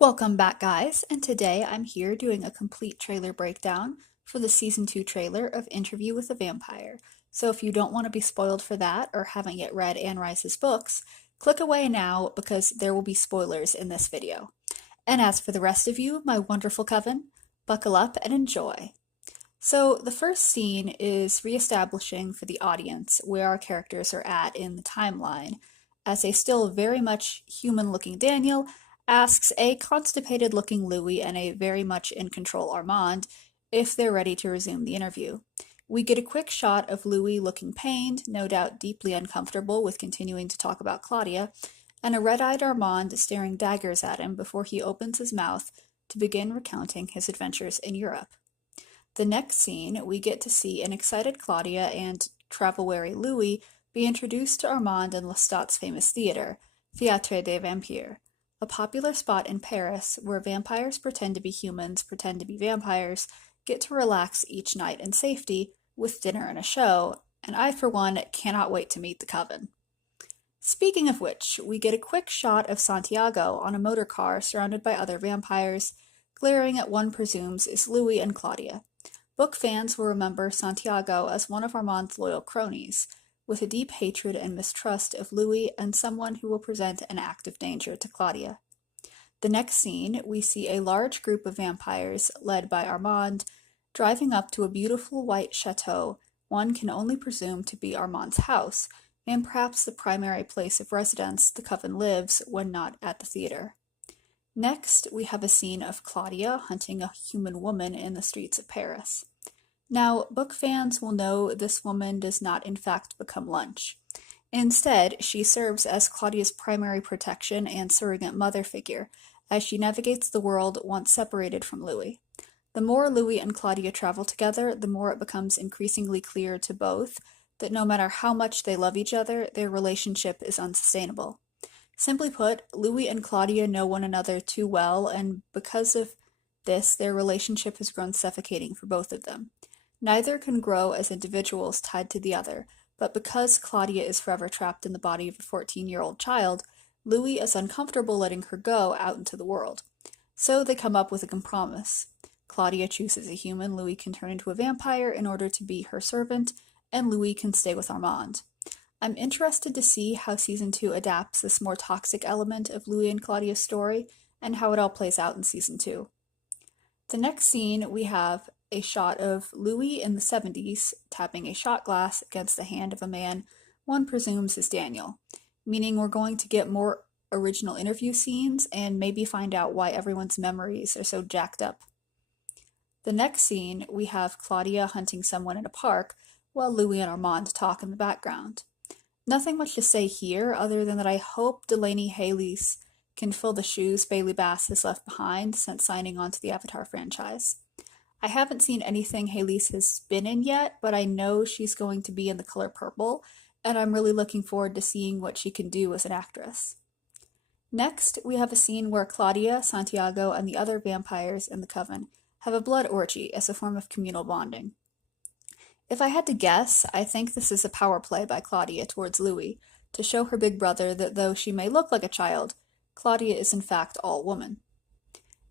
Welcome back, guys, and today I'm here doing a complete trailer breakdown for the Season 2 trailer of Interview with a Vampire. So if you don't want to be spoiled for that or haven't yet read Anne Rice's books, click away now because there will be spoilers in this video. And as for the rest of you, my wonderful coven, buckle up and enjoy. So the first scene is reestablishing for the audience where our characters are at in the timeline, as a still very much human-looking Daniel asks a constipated-looking Louis and a very much in control Armand if they're ready to resume the interview. We get a quick shot of Louis looking pained, no doubt deeply uncomfortable with continuing to talk about Claudia, and a red-eyed Armand staring daggers at him before he opens his mouth to begin recounting his adventures in Europe. The next scene, we get to see an excited Claudia and travel-weary Louis be introduced to Armand in Lestat's famous theater, Théâtre des Vampires, a popular spot in Paris where vampires pretend to be humans, pretend to be vampires, get to relax each night in safety with dinner and a show, and I, for one, cannot wait to meet the coven. Speaking of which, we get a quick shot of Santiago on a motor car surrounded by other vampires, glaring at one presumes is Louis and Claudia. Book fans will remember Santiago as one of Armand's loyal cronies, with a deep hatred and mistrust of Louis and someone who will present an act of danger to Claudia. The next scene, we see a large group of vampires, led by Armand, driving up to a beautiful white chateau one can only presume to be Armand's house, and perhaps the primary place of residence the coven lives when not at the theater. Next, we have a scene of Claudia hunting a human woman in the streets of Paris. Now, book fans will know this woman does not in fact become lunch. Instead, she serves as Claudia's primary protection and surrogate mother figure, as she navigates the world once separated from Louis. The more Louis and Claudia travel together, the more it becomes increasingly clear to both that no matter how much they love each other, their relationship is unsustainable. Simply put, Louis and Claudia know one another too well, and because of this, their relationship has grown suffocating for both of them. Neither can grow as individuals tied to the other, but because Claudia is forever trapped in the body of a 14-year-old child, Louis is uncomfortable letting her go out into the world. So they come up with a compromise. Claudia chooses a human Louis can turn into a vampire in order to be her servant, and Louis can stay with Armand. I'm interested to see how Season 2 adapts this more toxic element of Louis and Claudia's story, and how it all plays out in Season 2. The next scene, we have a shot of Louis in the 70s tapping a shot glass against the hand of a man one presumes is Daniel, meaning we're going to get more original interview scenes and maybe find out why everyone's memories are so jacked up. The next scene, we have Claudia hunting someone in a park while Louis and Armand talk in the background. Nothing much to say here other than that I hope Delaney Haley's can fill the shoes Bailey Bass has left behind since signing on to the Avatar franchise. I haven't seen anything Haley's has been in yet, but I know she's going to be in The Color Purple, and I'm really looking forward to seeing what she can do as an actress. Next, we have a scene where Claudia, Santiago, and the other vampires in the coven have a blood orgy as a form of communal bonding. If I had to guess, I think this is a power play by Claudia towards Louis, to show her big brother that though she may look like a child, Claudia is in fact all woman.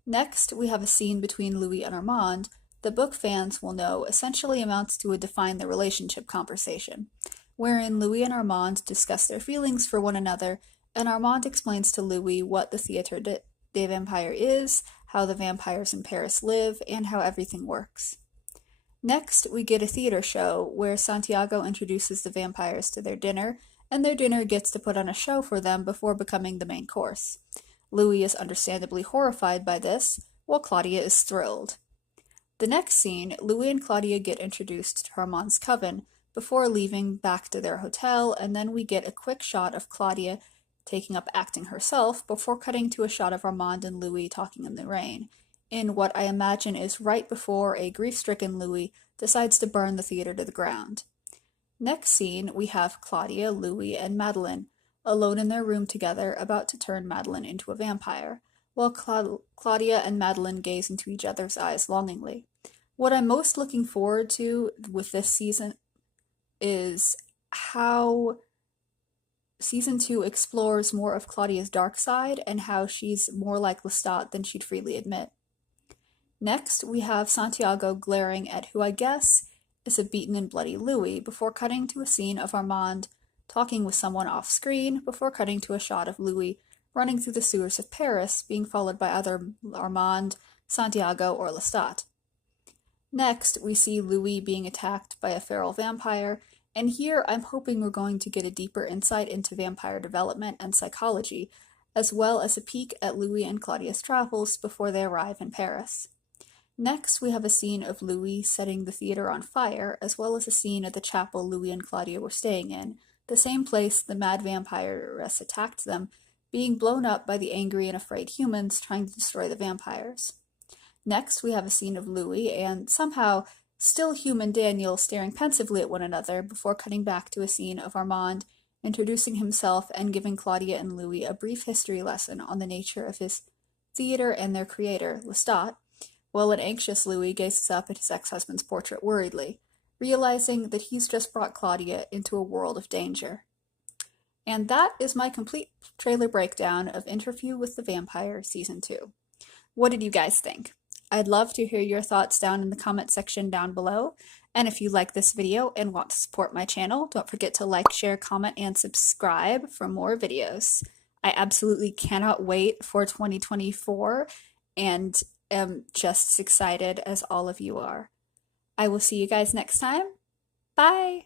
Next, we have a scene between Louis and Armand that book fans will know essentially amounts to a define the relationship conversation, wherein Louis and Armand discuss their feelings for one another, and Armand explains to Louis what the Théâtre des Vampires is, how the vampires in Paris live, and how everything works. Next, we get a theater show where Santiago introduces the vampires to their dinner, and their dinner gets to put on a show for them before becoming the main course. Louis is understandably horrified by this, while Claudia is thrilled. The next scene, Louis and Claudia get introduced to Armand's coven before leaving back to their hotel, and then we get a quick shot of Claudia taking up acting herself before cutting to a shot of Armand and Louis talking in the rain, in what I imagine is right before a grief-stricken Louis decides to burn the theater to the ground. Next scene, we have Claudia, Louis, and Madeleine alone in their room together, about to turn Madeleine into a vampire, while Claudia and Madeleine gaze into each other's eyes longingly. What I'm most looking forward to with this season is how Season 2 explores more of Claudia's dark side and how she's more like Lestat than she'd freely admit. Next, we have Santiago glaring at who I guess is a beaten and bloody Louis before cutting to a scene of Armand talking with someone off screen before cutting to a shot of Louis running through the sewers of Paris, being followed by either Armand, Santiago, or Lestat. Next, we see Louis being attacked by a feral vampire, and here I'm hoping we're going to get a deeper insight into vampire development and psychology, as well as a peek at Louis and Claudia's travels before they arrive in Paris. Next, we have a scene of Louis setting the theater on fire, as well as a scene at the chapel Louis and Claudia were staying in, the same place the mad vampiress attacked them, being blown up by the angry and afraid humans trying to destroy the vampires. Next, we have a scene of Louis and somehow still human Daniel staring pensively at one another before cutting back to a scene of Armand introducing himself and giving Claudia and Louis a brief history lesson on the nature of his theater and their creator, Lestat, while an anxious Louis gazes up at his ex-husband's portrait worriedly, realizing that he's just brought Claudia into a world of danger. And that is my complete trailer breakdown of Interview with the Vampire Season 2. What did you guys think? I'd love to hear your thoughts down in the comment section down below. And if you like this video and want to support my channel, don't forget to like, share, comment, and subscribe for more videos. I absolutely cannot wait for 2024 and am just as excited as all of you are. I will see you guys next time. Bye!